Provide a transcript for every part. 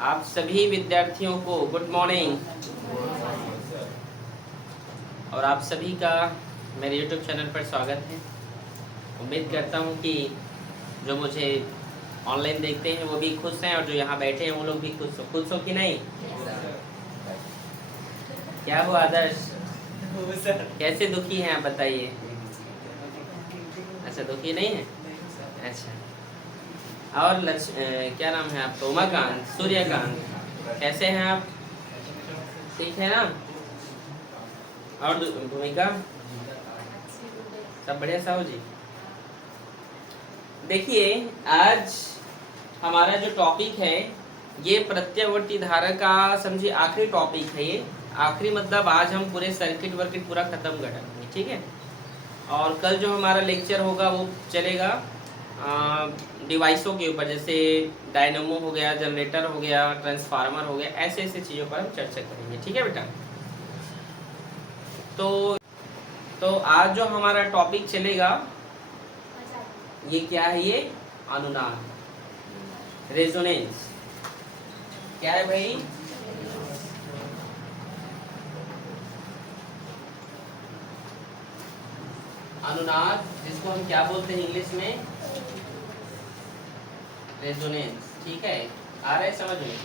आप सभी विद्यार्थियों को गुड मॉर्निंग। और आप सभी का मेरे YouTube चैनल पर स्वागत है। उम्मीद करता हूँ कि जो मुझे ऑनलाइन देखते हैं वो भी खुश हैं और जो यहाँ बैठे हैं वो लोग भी खुश हो कि नहीं? क्या हुआ आदर्श, कैसे दुखी हैं आप बताइए? अच्छा, दुखी नहीं है। अच्छा, और क्या नाम है आपका? उमाकांत, सूर्यकांत, कैसे हैं आप? ठीक है ना? और भूमिका, सब बढ़िया साहू जी? देखिए, आज हमारा जो टॉपिक है ये प्रत्यवर्ती धारा का समझिए आखिरी टॉपिक है। ये आखिरी मतलब आज हम पूरे सर्किट वर्किट पूरा खत्म करेंगे, ठीक है। और कल जो हमारा लेक्चर होगा वो चलेगा डिवाइसों के ऊपर, जैसे डायनेमो हो गया, जनरेटर हो गया, ट्रांसफार्मर हो गया, ऐसे ऐसे चीज़ों पर हम चर्चा करेंगे, ठीक है बेटा। तो आज जो हमारा टॉपिक चलेगा ये क्या है? ये अनुनाद, रेजोनेंस। क्या है भाई? अनुनाद, जिसको हम क्या बोलते हैं इंग्लिश में? रेजोनेंस, ठीक है। आ रहा है समझ में?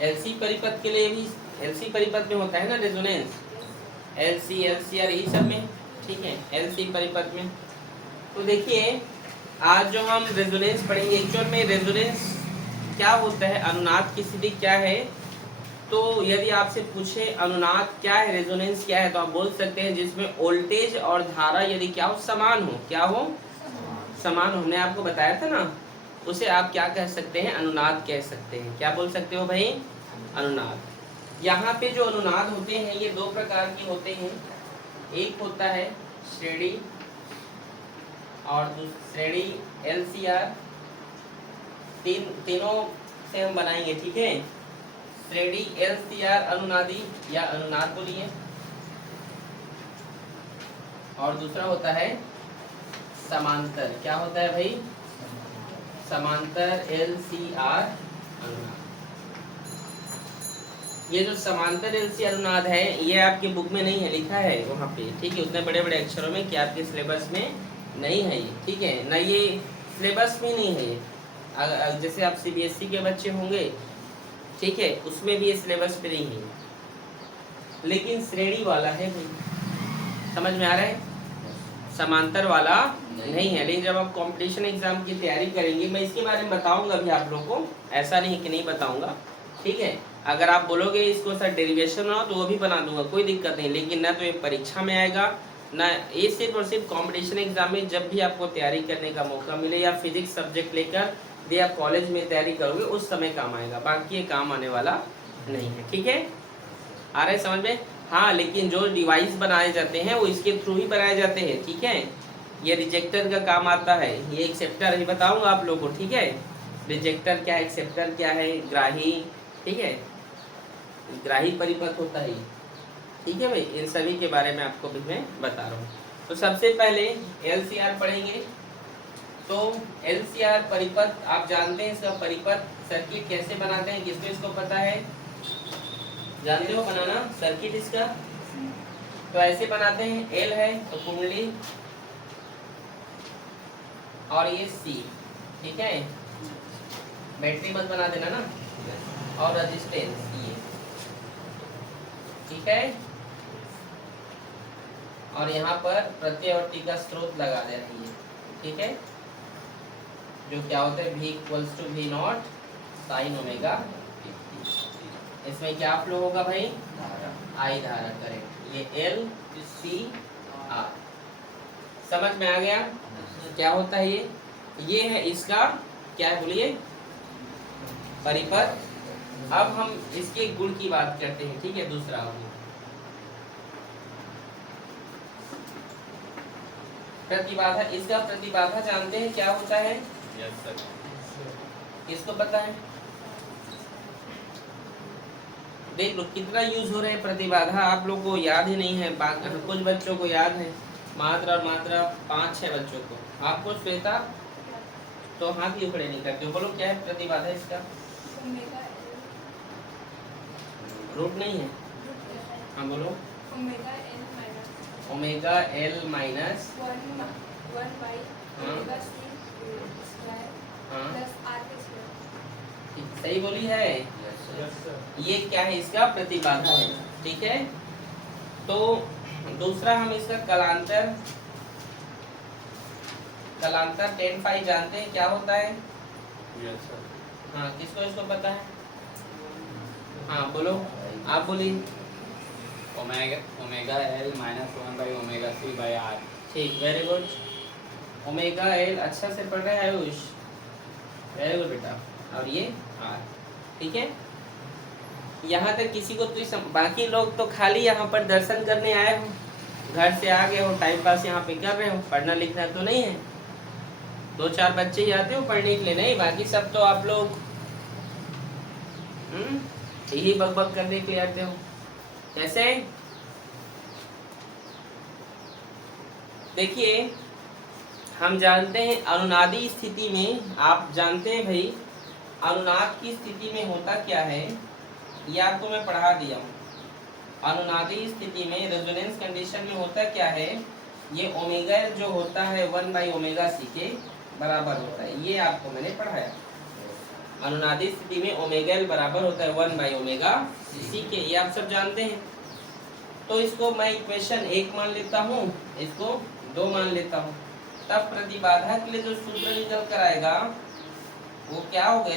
एलसी परिपथ के लिए भी, एलसी परिपथ में होता है ना रेजोनेंस, एलसी एलसीआर यही सब में, ठीक है, एलसी परिपथ में। तो देखिए, आज जो हम रेजोनेंस पढ़ेंगे, एक्चुअल में रेजोनेंस क्या होता है, अनुनाद की स्थिति क्या है। तो यदि आपसे पूछे अनुनाद क्या है, रेजोनेंस क्या है, तो आप बोल सकते हैं जिसमें वोल्टेज और धारा यदि क्या हो, समान हो। क्या हो? समान हो। हमने आपको बताया था ना, उसे आप क्या कह सकते हैं? अनुनाद कह सकते हैं। क्या बोल सकते हो भाई? अनुनाद। यहाँ पे जो अनुनाद होते हैं ये दो प्रकार के होते हैं। एक होता है श्रेणी और श्रेणी LCR। तीनों से हम बनाएंगे, ठीक है। श्रेणी LCR अनुनादी या अनुनाद बोलिए, और दूसरा होता है समांतर। क्या होता है भाई? समांतर LCR अनुनाद। ये जो समांतर LCR अनुनाद है ये आपके बुक में नहीं है, लिखा है वहाँ पे, ठीक है, उतने बड़े बड़े अक्षरों में कि आपके सिलेबस में नहीं है ये, ठीक है ना। ये सिलेबस में नहीं है ये। जैसे आप CBSE के बच्चे होंगे, ठीक है, उसमें भी ये सिलेबस पे नहीं है, लेकिन श्रेणी वाला है भाई। समझ में आ रहा है? समांतर वाला नहीं है। लेकिन जब आप कंपटीशन एग्जाम की तैयारी करेंगे, मैं इसके बारे में बताऊंगा भी आप लोगों को, ऐसा नहीं कि नहीं बताऊंगा, ठीक है। अगर आप बोलोगे इसको सर डेरिवेशन बनाओ तो वो भी बना दूंगा, कोई दिक्कत नहीं। लेकिन ना तो ये परीक्षा में आएगा, ना ये सिर्फ और सिर्फ कंपटीशन एग्जाम में जब भी आपको तैयारी करने का मौका मिले, या फिजिक्स सब्जेक्ट लेकर या कॉलेज में तैयारी करोगे उस समय काम आएगा, बाकी ये काम आने वाला नहीं है, ठीक है। आ रहा है समझ में? हाँ, लेकिन जो डिवाइस बनाए जाते हैं वो इसके थ्रू ही बनाए जाते हैं, ठीक है। ये रिजेक्टर का काम आता है, ये एक्सेप्टर ही बताऊंगा आप लोगों को, ठीक है। रिजेक्टर क्या है, एक्सेप्टर क्या है, ग्राही, ठीक है, ग्राही परिपथ होता है, ठीक है भाई। इन सभी के बारे में आपको भी मैं बता रहा हूँ। तो सबसे पहले LCR पढ़ेंगे। तो LCR परिपथ आप जानते हैं, इसका परिपथ सर्किट कैसे बनाते हैं, किसको इसको पता है? जानते हो बनाना सर्किट इसका? तो ऐसे बनाते हैं, L है तो कुंडली, और ये C, ठीक है, बैटरी मत बना देना ना, और रेजिस्टेंस ये, ठीक है। और यहाँ पर प्रत्यवर्ती का स्रोत लगा दे रही है, ठीक है, जो क्या होता है V = V0 sin ओमेगा। इसमें क्या फ्लो होगा भाई? I धारा, करेक्ट। ये LCR समझ में आ गया क्या होता है ये है इसका क्या है बोलिए? परिपथ। अब हम इसके गुण की बात करते हैं, ठीक है। दूसरा प्रतिबाधा। इसका प्रतिबाधा जानते हैं क्या होता है? Yes sir. किसको पता है? देख लो कितना यूज हो रहा है प्रतिबाधा, आप लोग को याद ही नहीं है। कुछ बच्चों को याद है, मात्रा और मात्रा 5-6 बच्चों को। आपको श्वेता तो हाथ ही उखड़े नहीं करते हो, बोलो क्या है प्रतिबाधा इसका? रूट नहीं है। हाँ बोलो। ओमेगा एल माइनस 1/(omega c)² सही बोली है। ये क्या है, इसका प्रतिबाधा है। ठीक है, तो दूसरा हम इसका कलांतर tan phi जानते हैं क्या होता है। हाँ किसको इसको पता है। हाँ बोलो, आप बोलिए। Omega L minus 1/(omega c)/r। ठीक, वेरी गुड। ओमेगा एल अच्छा से पढ़ रहे हैं आयुष, वेरी गुड बेटा। और ये आर, ठीक है। यहाँ तक किसी को तो बाकी लोग तो खाली यहाँ पर दर्शन करने आए हो, घर से आ गए हो, टाइम पास यहाँ पे कर रहे हो, पढ़ना लिखना तो नहीं है। 2-4 बच्चे ही आते हो पढ़ने के लिए, नहीं बाकी सब तो आप लोग यही बकबक करने के लिए आते हो। कैसे, देखिए हम जानते हैं अनुनादी स्थिति में, आप जानते हैं भाई अनुनाद की स्थिति में होता क्या है, ये आपको मैं पढ़ा दिया हूँ। अनुनादी स्थिति में रेजोनेंस कंडीशन में होता क्या है, ये ओमेगा जो होता है 1/(omega c) के बराबर होता है, ये आपको मैंने पढ़ाया। अनुनादी स्थिति में ओमेगा एल बराबर होता है 1/(omega c) के, ये आप सब जानते हैं। तो इसको मैं इक्वेशन 1 मान लेता हूँ, इसको 2 मान लेता हूँ, तब प्रतिबाधा के लिए जो सूत्र निकल कर आएगा वो क्या होगा,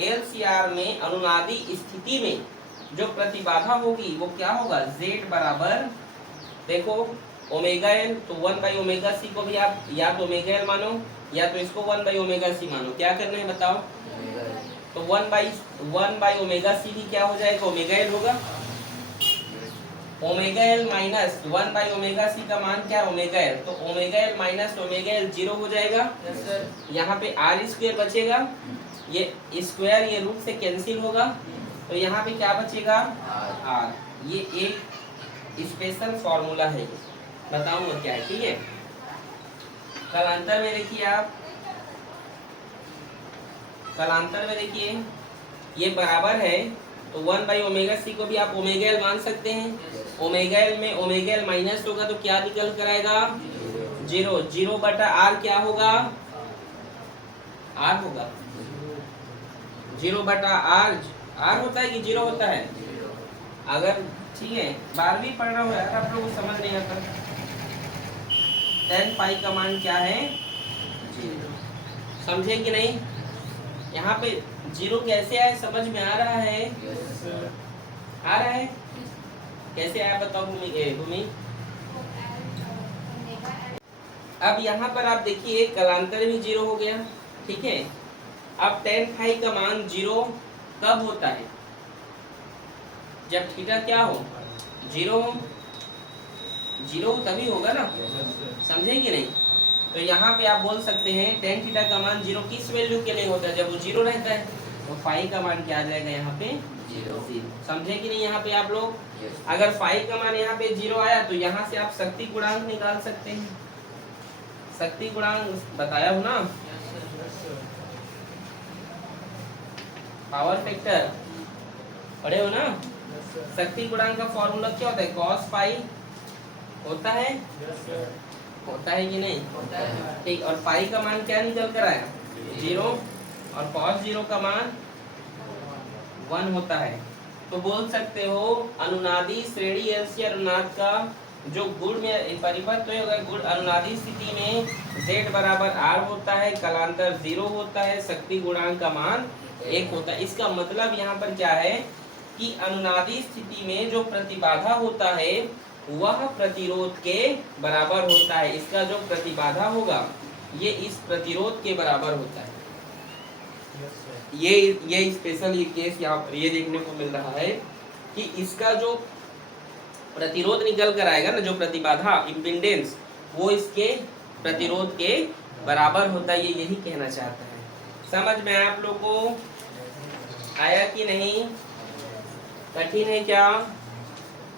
एलसीआर में अनुनादी स्थिति में जो प्रतिबाधा होगी वो क्या होगा, Z बराबर, देखो ओमेगा एल, तो 1/(omega c) को भी आप या तो ओमेगा एल मानो या तो इसको 1/(omega c) मानो। क्या करना है बताओ, तो 1/(omega c) भी क्या हो जाएगा, ओमेगा एल होगा। ओमेगा एल माइनस 1/(omega c) का मान क्या है, ओमेगा एल, तो omega L minus omega L 0 हो जाएगा। यहाँ पे r² बचेगा, ये स्क्वायर ये रूट से कैंसिल होगा, तो यहाँ पे क्या बचेगा, r। ये एक स्पेशल फॉर्मूला है, बताऊंगा क्या है, ठीक है। कलांतर में देखिए आप, कलांतर में देखिए ये बराबर है, तो 1/(omega c) को भी आप ओमेगा एल मान सकते हैं। ओमेगा एल में ओमेगा एल माइनस होगा तो क्या निकल कर आएगा, 0। 0/r क्या होगा, r होगा। 0/r r होता है कि 0 होता है, अगर ठीक है 12वीं पढ़ रहा हूँ यार, आप लोगों को समझ नहीं आता। tan phi का मान क्या है, 0। समझे कि नहीं, यहाँ पे 0 कैसे आए, समझ में आ रहा है, आ रहा है, कैसे आया बताओ भूमि। अब यहाँ पर आप देखिए कलांतर भी 0 हो गया, ठीक है। अब tan phi का मान 0 कब होता है, जब थीटा क्या हो, 0 हो तभी होगा ना, समझे कि नहीं। तो यहाँ पे आप बोल सकते हैं tan थीटा का मान 0 किस वैल्यू के लिए होता है, जब वो 0 रहता है, तो फाई का मान क्या आ जाएगा यहाँ पे, 0। समझे कि नहीं यहाँ पे आप लोग। अगर फाई का मान यहाँ पे 0 आया तो यहाँ से आप शक्ति गुणांक निकाल सकते हैं। शक्ति गुणांक बताया हूँ ना, पावर फैक्टर पढ़े हो ना। शक्ति गुणांक का फॉर्मूला क्या होता है, cos पाई होता है, होता है कि नहीं, ठीक। और पाई का मान क्या निकल कर आया, 0, और cos 0 का मान 1 होता है। तो बोल सकते हो अनुनादी श्रेणी एलसी अनुनाद का जो गुण में परिपथ होगा, गुण अनुनादी स्थिति में Z बराबर R होता है, कलांतर 0 होता है, शक्ति गुणांक का मान 1 होता है। इसका मतलब यहाँ पर क्या है कि अनुनादी स्थिति में जो प्रतिबाधा होता है वह प्रतिरोध के बराबर होता है। इसका जो प्रतिबाधा होगा ये इस प्रतिरोध के बराबर होता है। ये स्पेशल ये केस यहाँ पर ये देखने को मिल रहा है कि इसका जो प्रतिरोध निकल कर आएगा ना, जो प्रतिबाधा इम्पिडेंस, वो इसके प्रतिरोध के बराबर होता है। ये यही कहना चाहता है। समझ में आप लोग को आया कि नहीं, कठिन है क्या,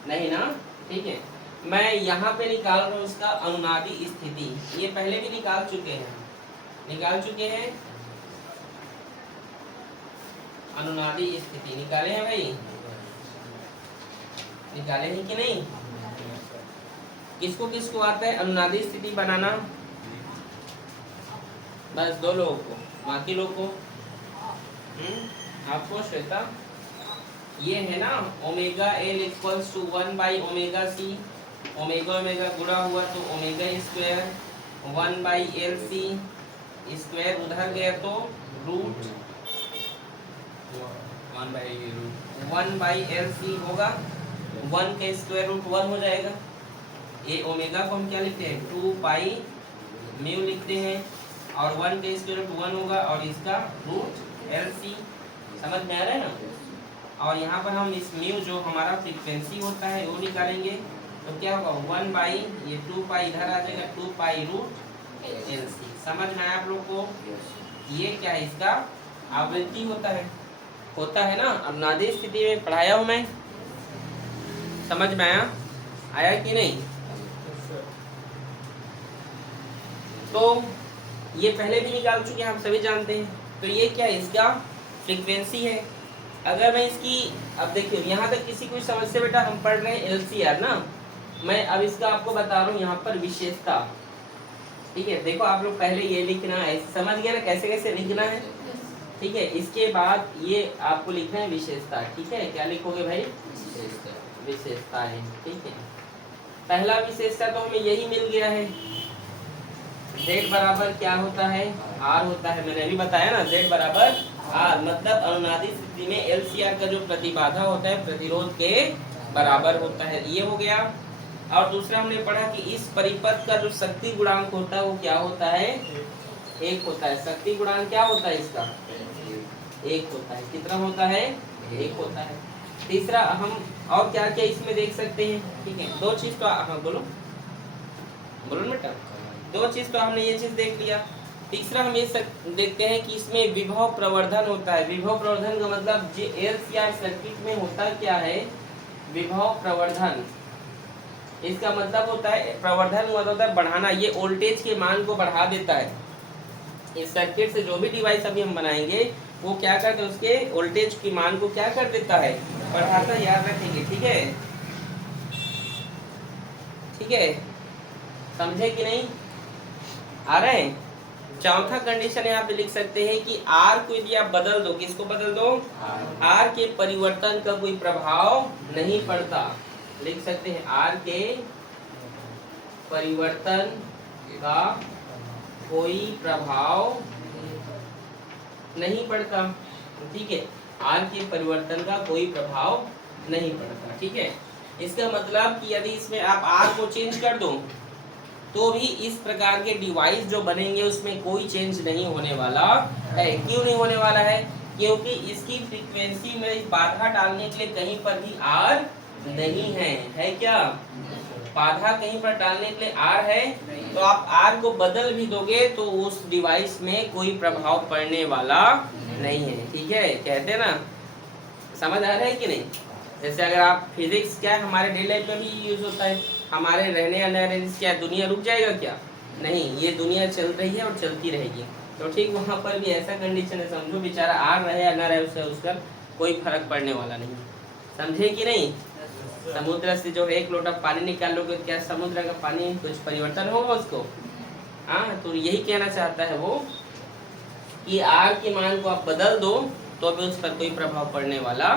नहीं ना, ठीक है। मैं यहाँ पे निकाल रहा हूँ उसका अनुनादी स्थिति, ये पहले भी निकाल चुके हैं, अनुनादी स्थिति निकाले हैं भाई। निकाले हैं कि नहीं? किसको किसको आता है अनुनादी स्थिति बनाना? बस 2 लोगों को, बाकी लोग को आपको श्वेता ये है ना omega L equals to 1 by omega C, omega omega गुणा हुआ तो omega square 1 by L C square, उधर गया तो रूट 1 बाई एल सी होगा, 1 का स्क्वायर रूट 1 हो जाएगा। ये ओमेगा को हम क्या लिखते हैं 2 पाई म्यू लिखते हैं, और 1 का स्क्वायर रूट 1 होगा और इसका रूट एल सी। समझ में आ रहा है ना? और यहाँ पर हम इस म्यू जो हमारा फ्रीक्वेंसी होता है वो निकालेंगे, तो क्या होगा 1 बाई ये 2 पाई इधर आ जाएगा 2 पाई रूट एल सी। समझ में आया आप लोग को? ये क्या है इसका आवृत्ति होता है ना। अनुनादी स्थिति में पढ़ाया हूँ मैं, समझ में आया कि नहीं? तो ये पहले भी निकाल चुके हैं, आप सभी जानते हैं। तो ये क्या है इसका फ्रीक्वेंसी है। अगर मैं इसकी अब देखिए यहाँ तक किसी कोई समस्या बेटा, हम पढ़ रहे हैं LCR ना, मैं अब इसका आपको बता रहा हूँ यहाँ पर विशेषता। ठीक है, देखो आप लोग पहले ये लिखना है, समझ गए ना कैसे कैसे लिखना है? ठीक है, इसके बाद ये आपको लिखना है विशेषता। ठीक है, क्या लिखोगे भाई? विशेषता है। ठीक है, पहला विशेषता तो हमें यही मिल गया है, Z बराबर क्या होता है R होता है। मैंने अभी बताया ना Z बराबर R, मतलब अनुनादी स्थिति में LCR का जो प्रतिबाधा होता है प्रतिरोध के बराबर होता है। ये हो गया। और दूसरा हमने पढ़ा कि इस परिपथ का जो शक्ति गुणांक होता है वो क्या होता है? 1 होता है। शक्ति गुणांक क्या होता है इसका? 1 होता है। कितना होता है? 1 होता है। तीसरा हम और क्या क्या इसमें देख सकते हैं? ठीक है, 2 चीज तो हाँ बोलो बेटा, 2 चीज तो हमने ये चीज देख लिया। तीसरा हम ये देखते हैं कि इसमें विभव प्रवर्धन होता है। विभव प्रवर्धन का मतलब LCR सर्किट में होता क्या है? विभव प्रवर्धन, इसका मतलब होता है प्रवर्धन मतलब होता है बढ़ाना। ये वोल्टेज के मान को बढ़ा देता है। इस सर्किट से जो भी डिवाइस अभी हम बनाएंगे वो क्या करता है, उसके वोल्टेज के मान को क्या कर देता है? बढ़ाता। याद रखेंगे। ठीक है, ठीक है, समझे कि नहीं? आ रहे हैं? चौथा कंडीशन यहाँ पे लिख सकते हैं कि R को यदि आप बदल दो, किसको बदल दो? R के परिवर्तन का कोई प्रभाव नहीं पड़ता। लिख सकते हैं R के परिवर्तन का कोई प्रभाव नहीं पड़ता। ठीक है, R के परिवर्तन का कोई प्रभाव नहीं पड़ता। ठीक है, इसका मतलब कि यदि इसमें आप R को चेंज कर दो तो भी इस प्रकार के डिवाइस जो बनेंगे उसमें कोई चेंज नहीं होने वाला है। क्यों नहीं होने वाला है? क्योंकि इसकी फ्रीक्वेंसी में बाधा डालने के लिए कहीं पर भी R नहीं है क्या? बाधा कहीं पर डालने के लिए R है, तो आप R को बदल भी दोगे तो उस डिवाइस में कोई प्रभाव पड़ने वाला नहीं है। ठीक है, कहते ना, समझ आ रहा है कि नहीं? जैसे अगर आप फिजिक्स क्या है हमारे डेली लाइफ में भी यूज होता है, हमारे रहने या न रहने से क्या दुनिया रुक जाएगा क्या? नहीं, ये दुनिया चल रही है और चलती रहेगी। तो ठीक वहाँ पर भी ऐसा कंडीशन है, समझो बेचारा आ रहे या ना रहे उससे उसका कोई फर्क पड़ने वाला नहीं। समझे कि नहीं? समुद्र से जो 1 लोटा पानी निकाल लोगे, क्या समुद्र का पानी कुछ परिवर्तन होगा उसको? हाँ, तो यही कहना चाहता है वो कि R के मान को आप बदल दो तो भी उस पर कोई प्रभाव पड़ने वाला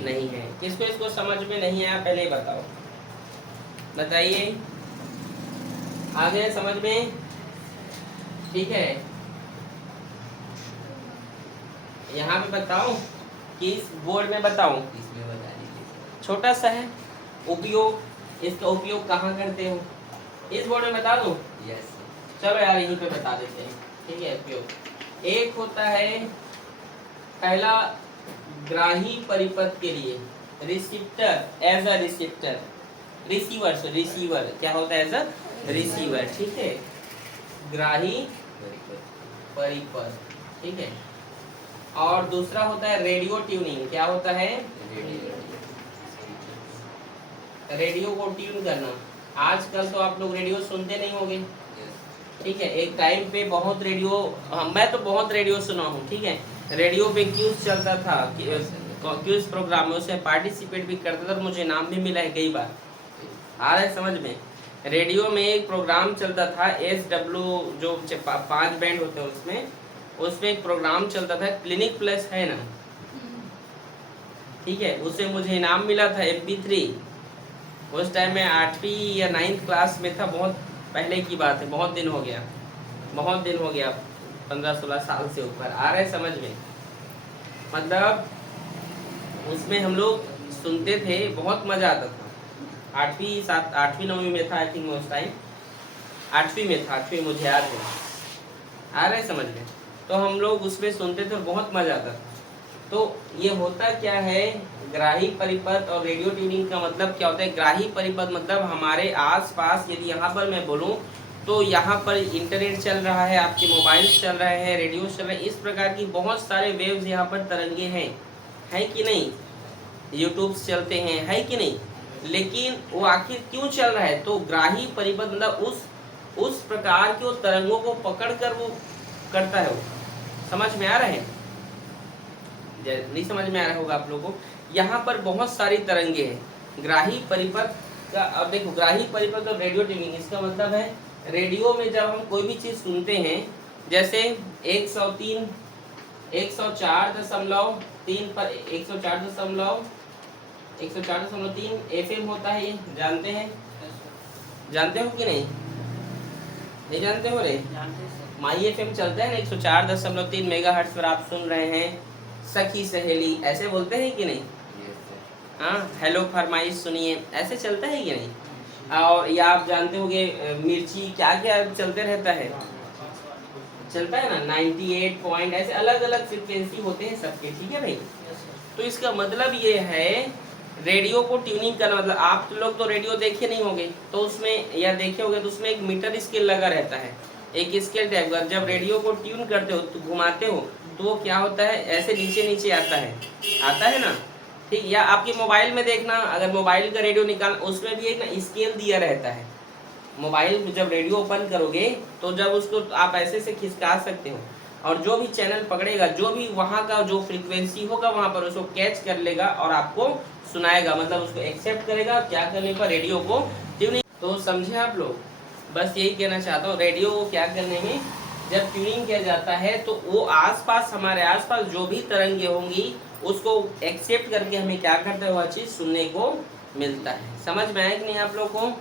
नहीं है। किसको इसको समझ में नहीं आया पहले बताओ, बताइए। आ गया समझ में? ठीक है, यहाँ पे बताओ कि इस बोर्ड में बताओ, इसमें बता दीजिए। छोटा सा है उपयोग, इसका उपयोग कहाँ करते हो? इस बोर्ड में बता दो। यस, चलो यार यहीं पे बता देते हैं। ठीक है, उपयोग एक होता है पहला ग्राही परिपथ के लिए, रिसीप्टर एज अ रिसीप्टर, रिसीवर क्या होता है? As a receiver. ठीक है, ग्राही परिपथ। ठीक है, और दूसरा होता है रेडियो ट्यूनिंग। क्या होता है? रेडियो को ट्यून करना। आजकल तो आप लोग रेडियो सुनते नहीं होंगे। ठीक है, एक टाइम पे बहुत रेडियो, मैं तो बहुत रेडियो सुना हूँ। ठीक है, रेडियो पे क्यूज चलता था, क्विज प्रोग्राम में उसमें पार्टिसिपेट भी करता था, मुझे इनाम भी मिला है कई बार। आ रहा है समझ में। रेडियो में एक प्रोग्राम चलता था SW, जो 5 बैंड होते हैं उसमें एक प्रोग्राम चलता था क्लिनिक प्लस, है ना, ठीक है, उससे मुझे इनाम मिला था MP3। उस टाइम में 8वीं या 9th क्लास में था, बहुत पहले की बात है, बहुत दिन हो गया, 15-16 साल से ऊपर। आ रहा है समझ में। मतलब उसमें हम लोग सुनते थे, बहुत मज़ा आता था। 8वीं 9वीं में था आई थिंक, उस टाइम 8वीं में था, 8वीं मुझे याद है। आ रहा है समझ में। तो हम लोग उसमें सुनते थे और बहुत मज़ा आता था। तो ये होता क्या है, ग्राही परिपथ और रेडियो ट्यूनिंग का मतलब क्या होता है। ग्राही परिपथ मतलब हमारे आसपास, यदि यहाँ पर मैं बोलूँ तो यहाँ पर इंटरनेट चल रहा है, आपके मोबाइल चल रहे हैं, रेडियो चल रहे हैं, इस प्रकार की बहुत सारे वेव्स यहाँ पर तरंगे हैं, है कि नहीं। यूट्यूब चलते हैं, है कि नहीं। लेकिन वो आखिर क्यों चल रहा है, तो ग्राही परिपथ मतलब उस प्रकार के वो तरंगों को पकड़ कर वो करता है। वो समझ में आ रहा है, नहीं समझ में आ रहा होगा आप लोगों को। यहाँ पर बहुत सारी तरंगे हैं ग्राही परिपथ का। अब देखो, ग्राही परिपथ और रेडियो ट्यूनिंग, इसका मतलब है रेडियो में जब हम कोई भी चीज़ सुनते हैं, जैसे 104.3 पर 104.3 FM होता है, ये जानते हैं, जानते हो कि नहीं जानते हो रे। माई FM चलता है ना, 104.3 मेगाहर्ट्ज पर आप सुन रहे हैं। सखी सहेली ऐसे बोलते हैं कि नहीं, हाँ, हेलो फरमाइश सुनिए, ऐसे चलता है कि नहीं। और या आप जानते होंगे मिर्ची, क्या क्या चलते रहता है, चलता है ना 98 पॉइंट, ऐसे अलग अलग फ्रिक्वेंसी होते हैं सबके, ठीक है भाई। तो इसका मतलब ये है रेडियो को ट्यूनिंग करना, मतलब आप लोग तो रेडियो देखे नहीं होंगे, तो उसमें या देखे होंगे तो उसमें एक मीटर स्केल लगा रहता है, एक स्केल टाइप का। जब रेडियो को ट्यून करते हो तो घुमाते हो तो वो क्या होता है, ऐसे नीचे नीचे आता है ना, ठीक। या आपके मोबाइल में देखना, अगर मोबाइल का रेडियो निकाल, उसमें भी एक ना स्केल दिया रहता है। मोबाइल में जब रेडियो ओपन करोगे तो जब उसको आप ऐसे से खिसका सकते हो, और जो भी चैनल पकड़ेगा, जो भी वहाँ का जो फ्रीक्वेंसी होगा वहाँ पर उसको कैच कर लेगा और आपको सुनाएगा, मतलब उसको एक्सेप्ट करेगा। क्या करने पर, रेडियो को ट्यूनिंग। तो समझे आप लोग, बस यही कहना चाहता हूँ। रेडियो को क्या करने में, जब ट्यूनिंग किया जाता है तो वो आसपास, हमारे आसपास जो भी तरंगे होंगी उसको एक्सेप्ट करके हमें क्या करता है, वह चीज़ सुनने को मिलता है। समझ में आया कि नहीं आप लोग को।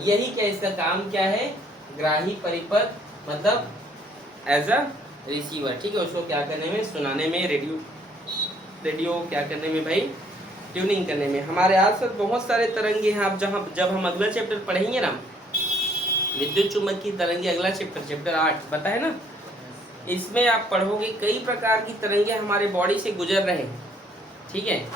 यही क्या, इसका काम क्या है, ग्राही परिपथ मतलब एज अ रिसीवर, ठीक है। उसको क्या करने में, सुनाने में, रेडियो क्या करने में भाई, ट्यूनिंग करने में। हमारे आसपास बहुत सारे तरंगे हैं। आप जब हम अगला चैप्टर पढ़ेंगे ना, विद्युत चुम्बक की तरंगे, अगला चैप्टर 8 पता है ना, इसमें आप पढ़ोगे कई प्रकार की तरंगे हमारे बॉडी से गुजर रहे हैं, ठीक है।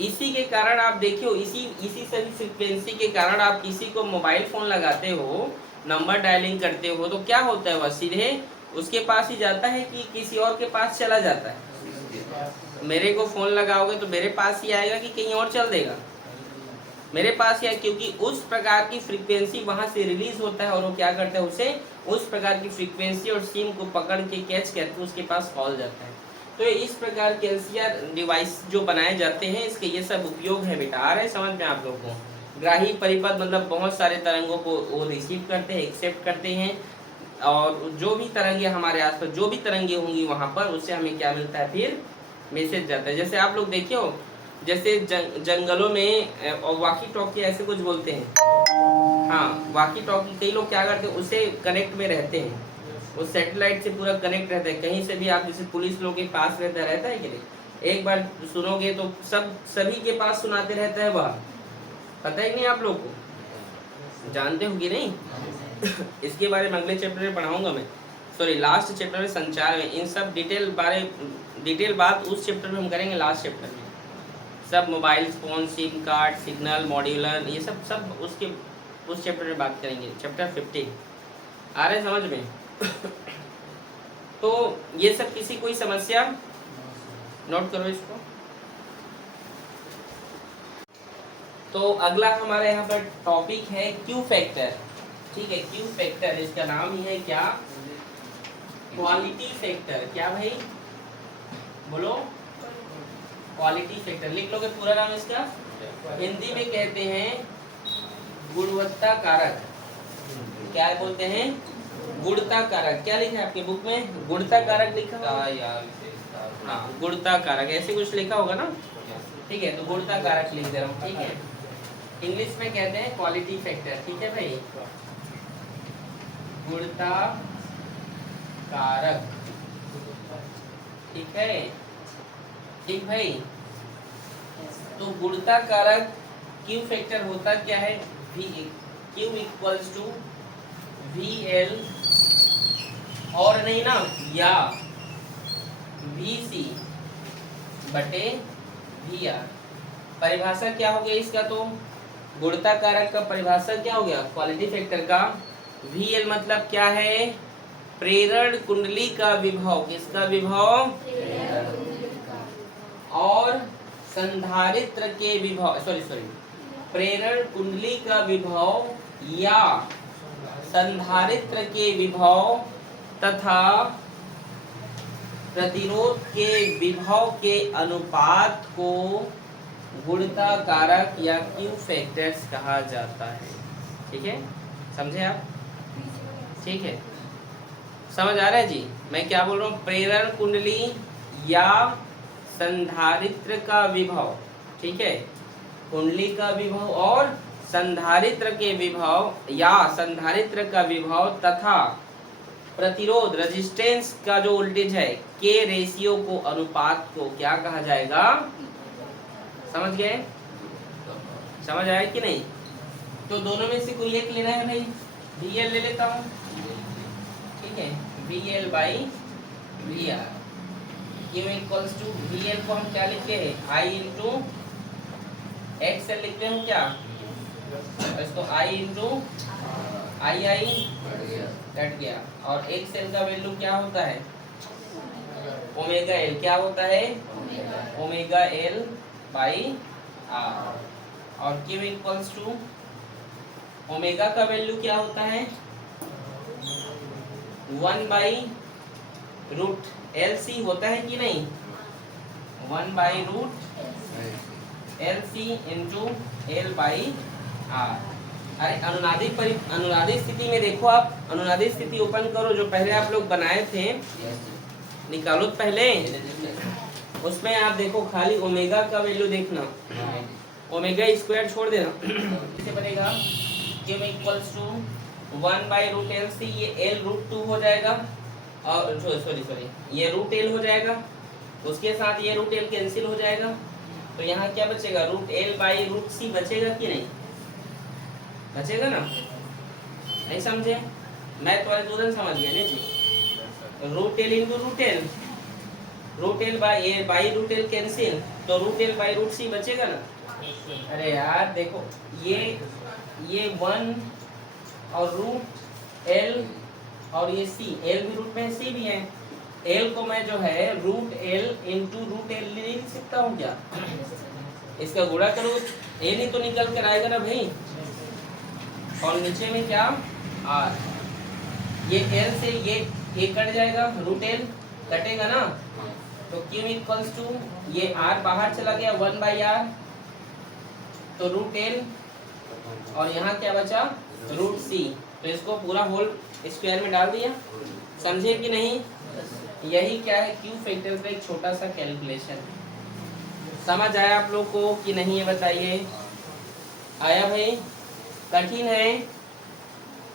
इसी के कारण आप देखियो, इसी सभी फ्रिक्वेंसी के कारण आप किसी को मोबाइल फ़ोन लगाते हो, नंबर डायलिंग करते हो, तो क्या होता है, वह सीधे उसके पास ही जाता है कि किसी और के पास चला जाता है। मेरे को फ़ोन लगाओगे तो मेरे पास ही आएगा कि कहीं और चल देगा, मेरे पास ही आएगा, क्योंकि उस प्रकार की फ्रिक्वेंसी वहाँ से रिलीज होता है और वो क्या करता है, उसे उस प्रकार की फ्रिक्वेंसी और सिम को पकड़ के कैच करके उसके पास कॉल जाता है। तो इस प्रकार के LCR डिवाइस जो बनाए जाते हैं, इसके ये सब उपयोग है बेटा। आ रहा है समझ में आप लोगों को। ग्राही परिपथ मतलब बहुत सारे तरंगों को वो रिसीव करते हैं, एक्सेप्ट करते हैं, और जो भी तरंगे हमारे आसपास, जो भी तरंगे होंगी वहाँ पर, उससे हमें क्या मिलता है, फिर मैसेज जाता है। जैसे आप लोग देखिए हो, जैसे जंगलों में और वाकी टॉकी ऐसे कुछ बोलते हैं, हाँ, वाकी टॉकी, कई लोग क्या करते हैं, उससे कनेक्ट में रहते हैं, वो सैटेलाइट से पूरा कनेक्ट रहता है। कहीं से भी आप, जैसे पुलिस लोग के पास रहता है कि नहीं, एक बार सुनोगे तो सभी के पास सुनाते रहता है, वह पता ही नहीं आप लोग को, जानते हो कि नहीं। इसके बारे में अगले चैप्टर में पढ़ाऊंगा मैं, सॉरी लास्ट चैप्टर में, संचार में। इन सब डिटेल बात उस चैप्टर में हम करेंगे, लास्ट चैप्टर में। सब mobile phone, SIM card, signal, modular, ये सब उस चैप्टर में बात करेंगे, चैप्टर 15। आ रहे समझ में। तो ये सब, किसी कोई समस्या, नोट करो इसको। तो अगला हमारे यहाँ पर टॉपिक है क्यू फैक्टर, ठीक है। क्यू फैक्टर, इसका नाम ही है क्या, क्वालिटी फैक्टर। क्या भाई, बोलो, क्वालिटी फैक्टर लिख लोगे पूरा नाम इसका। हिंदी में कहते हैं गुणवत्ता कारक। क्या बोलते हैं? गुणवत्ता कारक। क्या लिखा है आपके बुक में? गुणवत्ता कारक लिखा होगा। हाँ, गुणवत्ता कारक ऐसे कुछ लिखा होगा ना। ठीक है, तो गुणवत्ता कारक लिख दे रहा हूँ। ठीक है, इंग्लिश में कहते हैं क्वालिटी फैक्टर। ठीक है भाई, गुणवत्ता कारक। ठीक है, ठीक भाई। तो गुणवत्ता कारक क्यू फैक्टर होता क्या है? Q equals to V L और नहीं ना, या वी सी बटे वी आर। परिभाषा क्या हो गया इसका? तो गुणवत्ता कारक का परिभाषा क्या हो गया? क्वालिटी फैक्टर का वी एल मतलब क्या है? प्रेरण कुंडली का विभव। किसका विभव? और संधारित्र के विभव, सॉरी प्रेरण कुंडली का विभव या संधारित्र के विभव तथा प्रतिरोध के विभव के अनुपात को गुणवत्ता कारक या क्यू फैक्टर्स कहा जाता है। ठीक है, समझे आप? ठीक है, समझ आ रहा है जी मैं क्या बोल रहा हूँ? प्रेरण कुंडली या संधारित्र का विभव। ठीक है, कुंडली का विभव और संधारित्र के विभव या संधारित्र का विभव तथा प्रतिरोध रेजिस्टेंस का जो वोल्टेज है के रेशियो को, अनुपात को क्या कहा जाएगा? समझ गए? समझ आया कि नहीं? तो दोनों में से कोई एक लेना है भाई। वी एल ले लेता हूँ। ठीक है, V L by V R. Q equals to V L को हम क्या लिखते हैं? आई इंटू एक्स एल लिखते हैं क्या? इसको आई इंटू आई आई कट गया। और एक्स एल का वैल्यू क्या होता है? Omega L. क्या होता है? Omega L by R. और क्यू इक्वल्स टू ओमेगा का वैल्यू क्या होता है? 1 बाई रूट एल सी होता है कि नहीं? 1 by root L C into L by R. अरे अनुनादित स्थिति में देखो आप, अनुनादित स्थिति ओपन करो जो पहले आप लोग बनाए थे, निकालो पहले। उसमें आप देखो खाली ओमेगा का वैल्यू देखना, ओमेगा स्क्वायर छोड़ देना। कैसे बनेगा? Q equals to 1 by root L C, ये एल रूट 2 हो जाएगा और सॉरी ये रूट एल हो जाएगा, उसके साथ ये रूट एल कैंसिल हो जाएगा। तो यहाँ क्या बचेगा? Root L by root C बचेगा कि नहीं? बचेगा ना? नहीं समझे? मैं तो तुरंत समझ गया नहीं जी। Root L into root L by root L cancel, तो root L by root C बचेगा ना? अरे यार देखो, ये 1 और रूट एल और ये सी, एल भी रूट में सी भी है। एल को मैं जो है root L into root L लिख सकता हूँ क्या? इसका गुणा करो, एल ही तो निकल कर आएगा ना भाई। और नीचे में क्या? आर। ये एल से ये कट जाएगा, रूट एल कटेगा ना। तो क्यू इक्वल्स टू ये आर बाहर चला गया, 1 बाई आर, तो रूट एल और यहाँ क्या बचा? रूट सी। तो इसको पूरा होल स्क्वायर में डाल दिया। समझे कि नहीं? यही क्या है? क्यू फैक्टर का एक छोटा सा कैलकुलेशन। समझ आया आप लोग को कि नहीं? ये बताइए। आया भाई? कठिन है?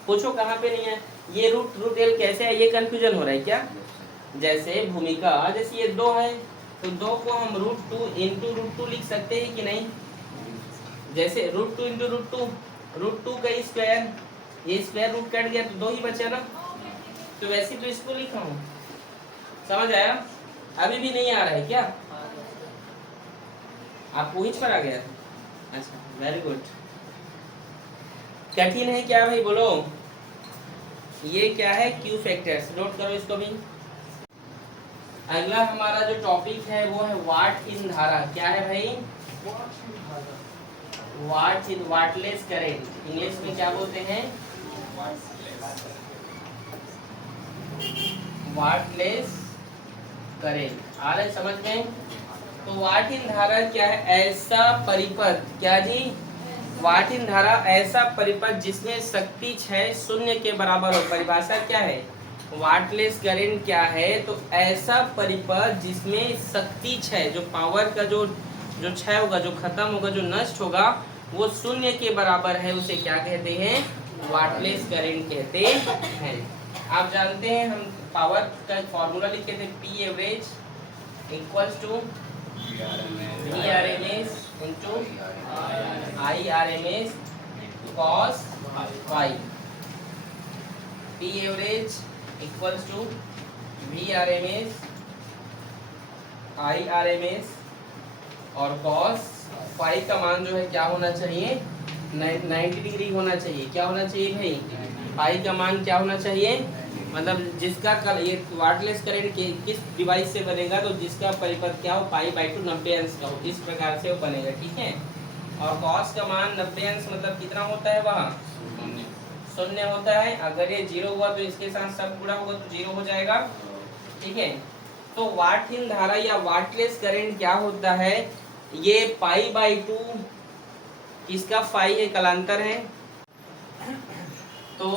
पूछो कहाँ पे नहीं है? ये रूट एल कैसे है, ये कंफ्यूजन हो रहा है क्या? जैसे भूमिका, जैसे ये 2 है तो 2 को हम रूट 2 इंटू रूट 2 लिख सकते हैं कि नहीं? जैसे रूट 2 इंटू रूट 2 का स्क्वायर, ये स्क्वायर रूट कट गया तो 2 ही बचा ना। तो वैसे तो इसको लिखा हूँ। समझ आया? अभी भी नहीं आ रहा है क्या? आप वहीं पर आ गया? अच्छा, वेरी गुड। कठिन है क्या भाई? बोलो। ये क्या है? Q factors. नोट करो इसको भी। अगला हमारा जो टॉपिक है वो है वाट इन धारा। क्या है भाई? वाट इन वाटलेस करंट। इंग्लिश में क्या बोलते हैं? Wattless current. आ रहा है समझ में? तो वाटहीन धारा क्या है? ऐसा परिपथ, क्या जी? वाटहीन धारा ऐसा परिपथ जिसमें शक्ति क्षय शून्य के बराबर हो। परिभाषा क्या है? वाटलेस करंट क्या है? तो ऐसा परिपथ जिसमें शक्ति क्षय, जो पावर का जो क्षय होगा, जो खत्म होगा, जो नष्ट होगा, वो शून्य के बराबर है, उसे क्या कहते हैं? वाटलेस करंट कहते हैं। आप जानते हैं हम पावर का फॉर्मूला लिखे थे, P average equals to V R M S into I R M S cos phi. P average equals to V R M S I R M S और कॉस फाई का मान जो है क्या होना चाहिए? 90 डिग्री होना चाहिए। क्या होना चाहिए भाई? फाई का मान क्या होना चाहिए? मतलब जिसका ये वाटलेस करंट के किस डिवाइस से बनेगा, तो जिसका परिपथ क्या हो? पाई बाई 2 90 अंश का हो, इस प्रकार से वो बनेगा, ठीक है। और कॉस का मान 90 अंश मतलब कितना होता है? वहाँ शून्य होता है। अगर ये 0 हुआ तो इसके साथ सब गुणा होगा तो 0 हो जाएगा, ठीक है। तो वाटहीन धारा या वाटलेस करंट क्या होता है? ये पाई बाई 2 किसका? फाई है, कलांतर है। तो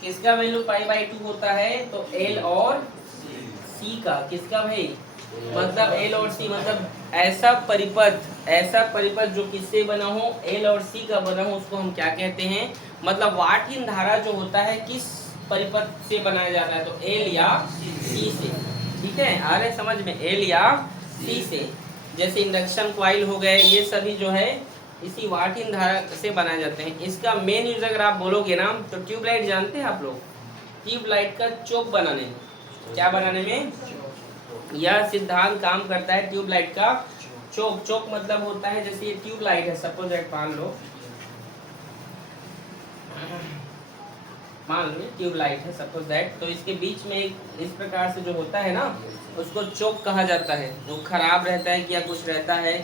किसका वैल्यू पाई बाई 2 होता है? तो एल और सी का। किसका भाई? मतलब एल और सी, मतलब ऐसा परिपथ जो किससे बना हो? एल और सी का बना हो, उसको हम क्या कहते हैं? मतलब वाटहीन धारा जो होता है किस परिपथ से बनाया जाता है? तो एल या सी से, ठीक है। आ रहे समझ में? एल या सी से। जैसे इंडक्शन कॉइल हो गए, ये सभी जो है इसी वाटहीन धारा से बनाए जाते हैं। इसका मेन यूज अगर आप बोलोगे ना, तो ट्यूबलाइट जानते हैं आप लोग? ट्यूबलाइट का चोक बनाने में, क्या बनाने में यह सिद्धांत काम करता है? ट्यूबलाइट का चोक मतलब होता है, जैसे ये ट्यूबलाइट है, सपोज दैट मान लो ट्यूबलाइट है सपोज दैट, तो इसके बीच में एक इस प्रकार से जो होता है ना, उसको चोक कहा जाता है। वो खराब रहता है क्या कुछ रहता है,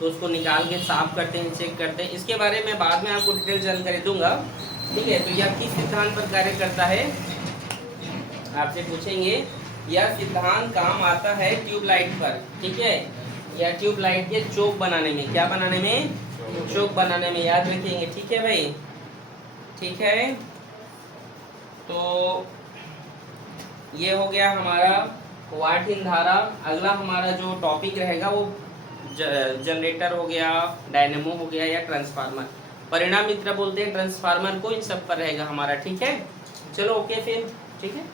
तो उसको निकाल के साफ करते हैं, चेक करते हैं। इसके बारे में बाद में आपको डिटेल जानकारी दूंगा, ठीक है। तो यह किस सिद्धांत पर कार्य करता है? आपसे पूछेंगे। यह सिद्धांत काम आता है ट्यूबलाइट पर, ठीक है। यह ट्यूबलाइट के चोक बनाने में, क्या बनाने में? चोक बनाने में, याद रखेंगे, ठीक है भाई, ठीक है। तो ये हो गया हमारा वाटहीन धारा। अगला हमारा जो टॉपिक रहेगा वो जनरेटर हो गया, डायनेमो हो गया या ट्रांसफार्मर। परिणाम मित्र बोलते हैं ट्रांसफार्मर को, इन सब पर रहेगा हमारा, ठीक है। चलो ओके फिर, ठीक है।